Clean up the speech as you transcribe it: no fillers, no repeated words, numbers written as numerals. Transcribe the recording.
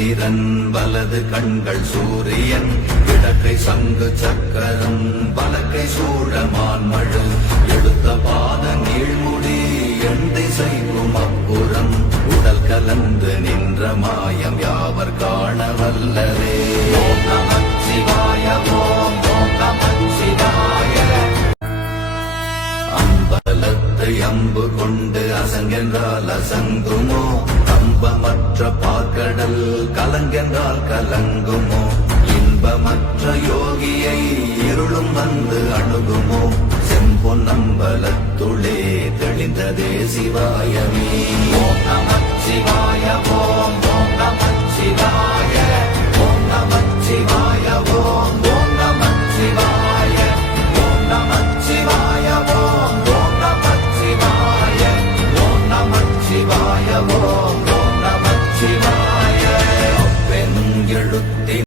சந்திரன் வலது கண்கள் சூரியன் இடக்கை சங்கு சக்கரம் வலக்கை சூழமான் மழு எடுத்த பாத நீழ்முடி எண் திசைக்கும் அப்புறம் உடல் கலந்து நின்ற மாயம் யாவர் காண வல்லரே. ஓம் நமச்சிவாய ஓம் ஓம் நமச்சிவாய. அம்பலத்தை அம்பு கொண்டு அசங்கென்றால் அசங்குமோ கம்பமற்ற பார்க்கடல் கலங்கென்றால் கலங்குமோ இன்பமற்ற யோகியை இருளும் வந்து அணுகுமோ செம்பொன்னம்பலத்துளே தெளிந்ததே சிவாயமே. ஓம் நமச்சிவாய ஓம் ஓம் நமச்சிவாய ஓம் நமச்சிவாய ஓம் ஓம் நமச்சிவாய ஓம் நமச்சிவாய ஓம் ஓம் நமச்சிவாய ஓம் நமச்சிவாய ஓம் ஓம் நமச்சிவாய. அப்பெனும் எழுத்தின்